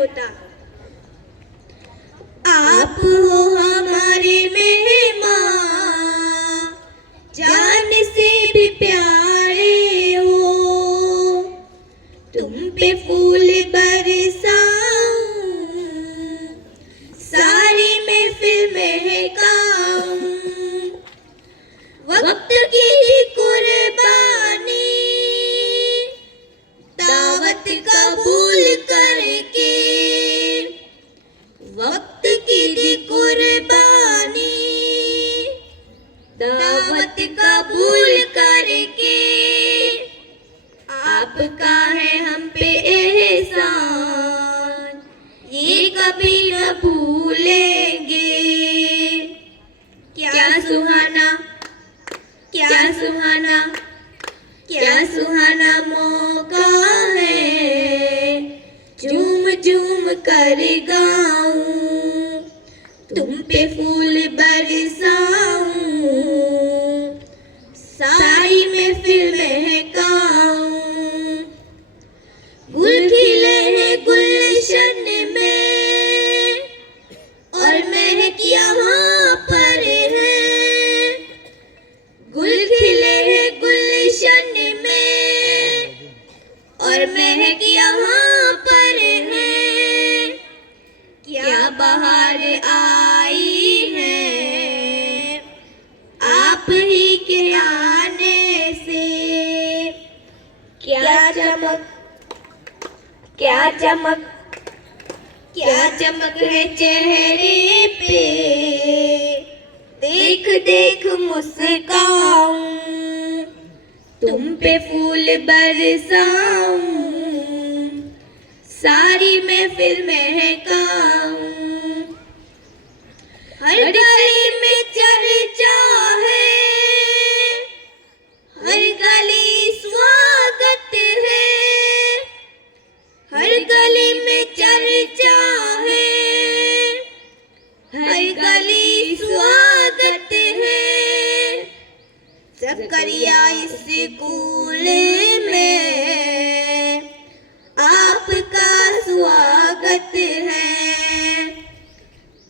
होता। आप हो हमारे मेहमान, जान से भी प्यारे हो, तुम पे फूल बरसाऊं, सारी महफिल महकाऊं, वक्त की कुर्बानी दावत कबूल करके, वक्त की कुर्बानी दावत कबूल करके, आपका है हम पे एहसान, ये कभी न भूलेंगे। क्या सुहाना, क्या सुहाना, क्या सुहाना मौका है, झूम झूम कर गाऊं, तुम पे फूल बरसाऊं, सारी महफिल महकाऊं। गुल खिले हैं गुलशन में और महक यहाँ पर है, गुल खिले हैं गुलशन में और महक यहाँ पर है, क्या बहार आई है आप ही के आने से। क्या चमक, क्या चमक, क्या चमक है चेहरे पे, देख देख मुस्काऊं, तुम पे फूल बरसाऊं, सारी महफिल महकाऊं। हर गली में चर्चा है, हर गली स्वागत है, हर गली में चर्चा है, हर गली स्वागत है। ज़करिया स्कूल में आपका स्वागत है।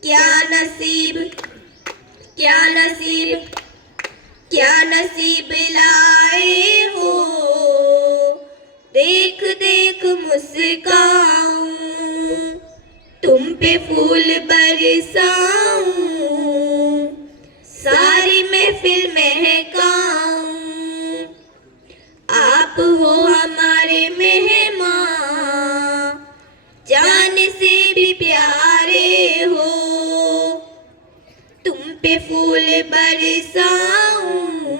क्या नसीब, क्या नसीब, क्या नसीब लाए हो, देख देख मुस्काऊं, तुम पे फूल बरसाऊं, सारी महफिल महकाऊं। आप हो हमारे मेहमान, जान से भी प्यारे हो, तुम पे फूल बरसाऊं,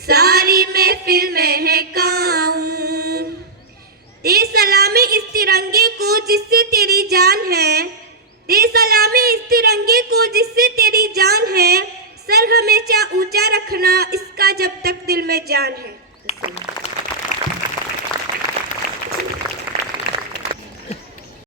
सारी महफिल महकाऊं। दे सलामी इस तिरंगे